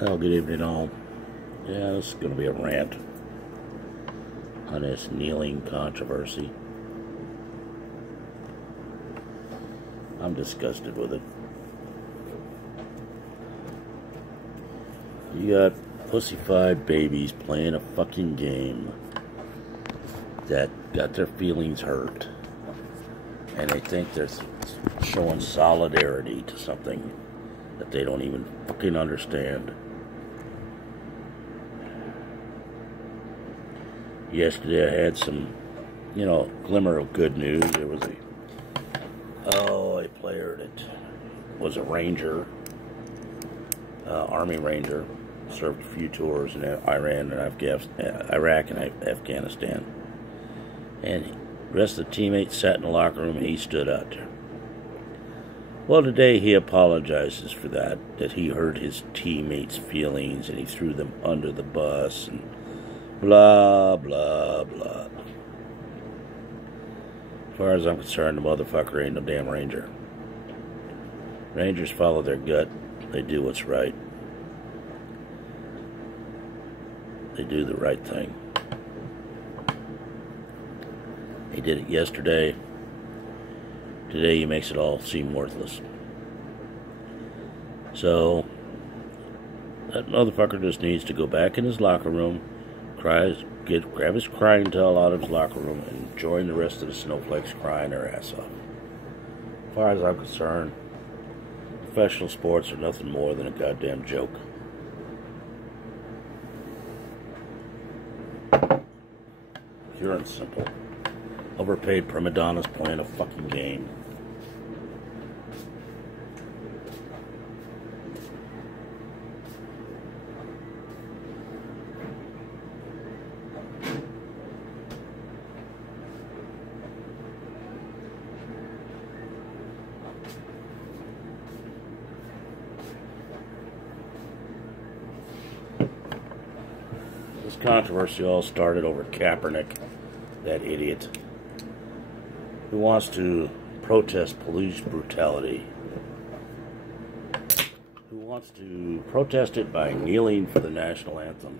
Well, good evening all. Yeah, this is going to be a rant on this kneeling controversy. I'm disgusted with it. You got pussified babies playing a fucking game that got their feelings hurt, and they think they're showing solidarity to something that they don't even fucking understand. Yesterday I had some, glimmer of good news. There was a player that was a ranger, Army Ranger, served a few tours in Iran and Iraq and Afghanistan. And the rest of the teammates sat in the locker room and he stood out there. Well, today he apologizes for that he hurt his teammates' feelings and he threw them under the bus and blah, blah, blah. As far as I'm concerned, the motherfucker ain't no damn ranger. Rangers follow their gut. They do what's right. They do the right thing. He did it yesterday. Today he makes it all seem worthless. So, that motherfucker just needs to go back in his locker room, grab his crying towel out of his locker room, and join the rest of the snowflakes crying their ass off. As far as I'm concerned, professional sports are nothing more than a goddamn joke. Pure and simple. Overpaid prima donnas playing a fucking game. This controversy all started over Kaepernick, that idiot, who wants to protest police brutality, who wants to protest it by kneeling for the national anthem.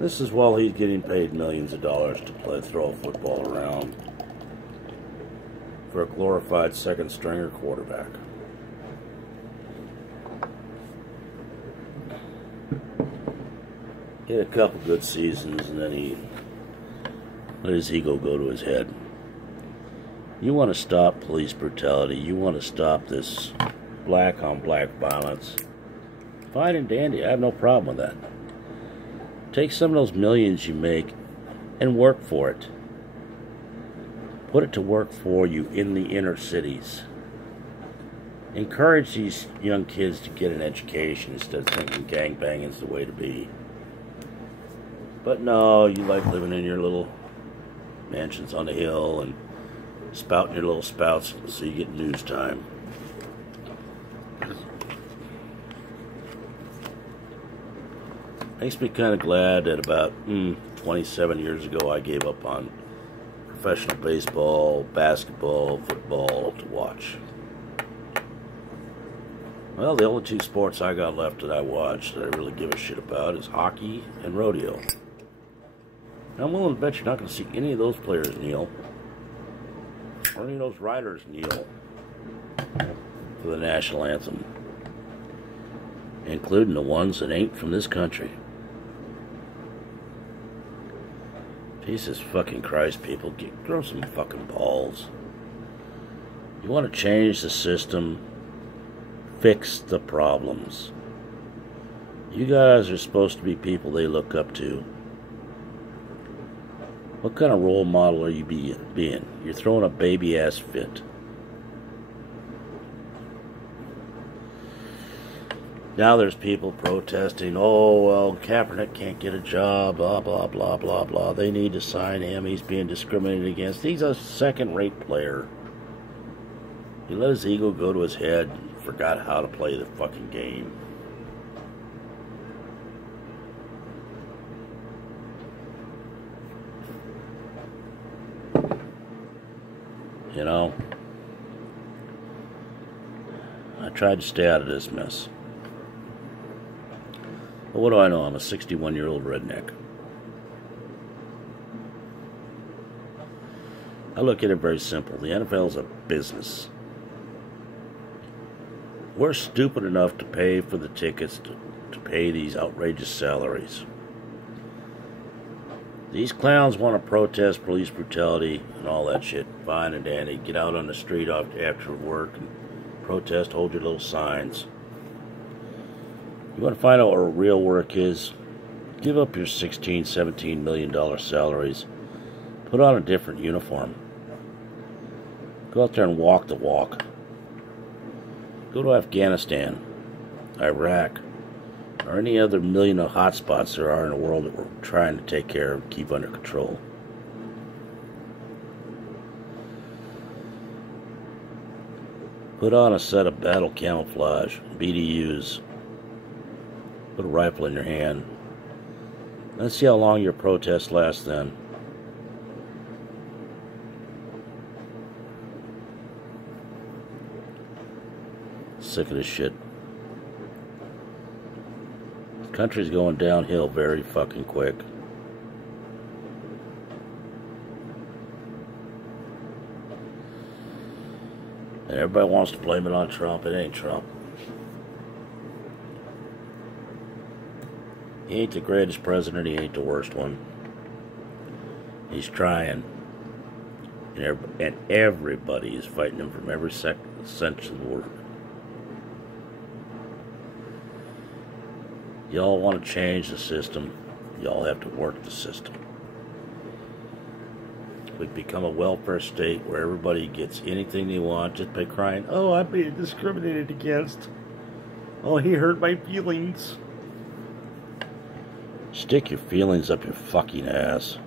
This is while he's getting paid millions of dollars to throw a football around for a glorified second-stringer quarterback. He had a couple good seasons, and then he let his ego go to his head. You want to stop police brutality. You want to stop this black-on-black violence. Fine and dandy. I have no problem with that. Take some of those millions you make and work for it. Put it to work for you in the inner cities. Encourage these young kids to get an education instead of thinking gangbanging is the way to be. But no, you like living in your little mansions on the hill and spouting your little spouts so you get news time. Makes me kind of glad that about 27 years ago I gave up on professional baseball, basketball, football to watch. Well, the only two sports I got left that I watch that I really give a shit about is hockey and rodeo. I'm willing to bet you're not going to see any of those players kneel, or any of those riders kneel for the national anthem, including the ones that ain't from this country. Jesus fucking Christ, people, grow some fucking balls. You want to change the system, fix the problems. You guys are supposed to be people they look up to. What kind of role model are you being? You're throwing a baby-ass fit. Now there's people protesting, oh, well, Kaepernick can't get a job, blah, blah, blah, blah, blah. They need to sign him. He's being discriminated against. He's a second-rate player. He let his ego go to his head and forgot how to play the fucking game. You know, I tried to stay out of this mess. But what do I know? I'm a 61-year-old redneck. I look at it very simple. The NFL is a business. We're stupid enough to pay for the tickets to pay these outrageous salaries. These clowns want to protest police brutality and all that shit. Fine and dandy. Get out on the street after work and protest, hold your little signs. You want to find out what real work is? Give up your $16, $17 million salaries. Put on a different uniform. Go out there and walk the walk. Go to Afghanistan, Iraq, or any other million of hotspots there are in the world that we're trying to take care of and keep under control. Put on a set of battle camouflage, BDUs. Put a rifle in your hand. Let's see how long your protest lasts then. Sick of this shit. The country's going downhill very fucking quick. And everybody wants to blame it on Trump. It ain't Trump. He ain't the greatest president. He ain't the worst one. He's trying. And everybody is fighting him from every sense of the word. Y'all want to change the system. Y'all have to work the system. We've become a welfare state where everybody gets anything they want just by crying, "Oh, I'm being discriminated against. Oh, he hurt my feelings." Stick your feelings up your fucking ass.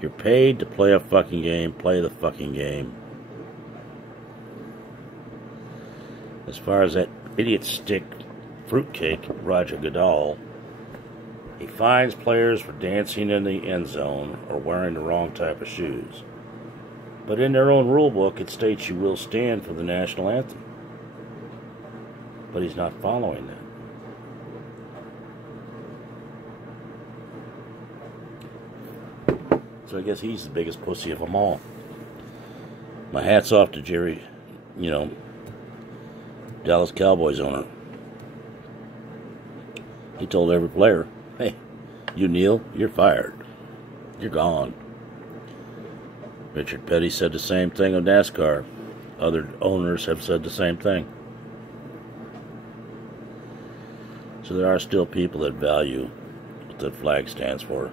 You're paid to play a fucking game. Play the fucking game. As far as that idiot stick fruitcake, Roger Goodell, he fines players for dancing in the end zone or wearing the wrong type of shoes. But in their own rule book, it states you will stand for the national anthem. But he's not following that. So I guess he's the biggest pussy of them all. My hat's off to Jerry, Dallas Cowboys owner. He told every player, "Hey, you kneel, you're fired. You're gone." Richard Petty said the same thing of NASCAR. Other owners have said the same thing. So there are still people that value what the flag stands for.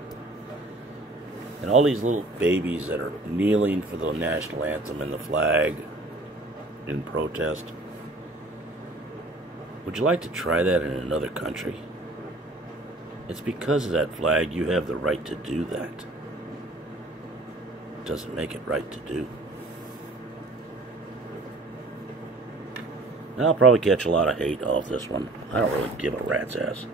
And all these little babies that are kneeling for the national anthem and the flag in protest. Would you like to try that in another country? It's because of that flag you have the right to do that. It doesn't make it right to do. I'll probably catch a lot of hate off this one. I don't really give a rat's ass.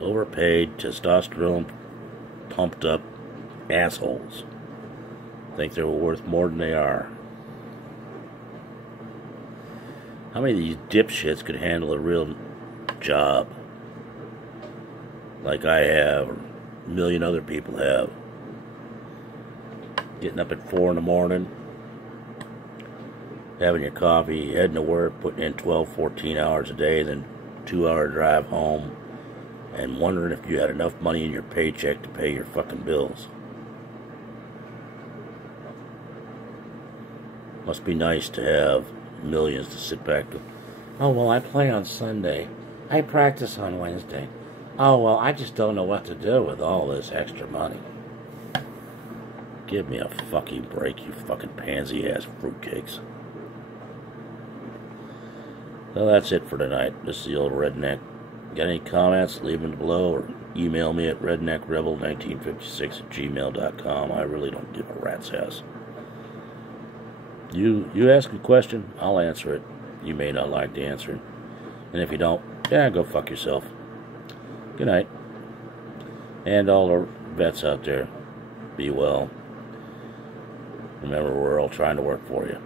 Overpaid, testosterone pumped up assholes think they're worth more than they are. How many of these dipshits could handle a real job like I have, or a million other people have? Getting up at 4 in the morning, having your coffee, heading to work, putting in 12, 14 hours a day, then 2-hour drive home, and wondering if you had enough money in your paycheck to pay your fucking bills. Must be nice to have millions to sit back and, "Oh, well, I play on Sunday. I practice on Wednesday. Oh, well, I just don't know what to do with all this extra money." Give me a fucking break, you fucking pansy-ass fruitcakes. Well, that's it for tonight. This is the old redneck. Got any comments? Leave them below or email me at redneckrebel1956@gmail.com. I really don't give a rat's ass. You ask a question, I'll answer it. You may not like the answer. And if you don't, go fuck yourself. Good night. And all the vets out there, be well. Remember, we're all trying to work for you.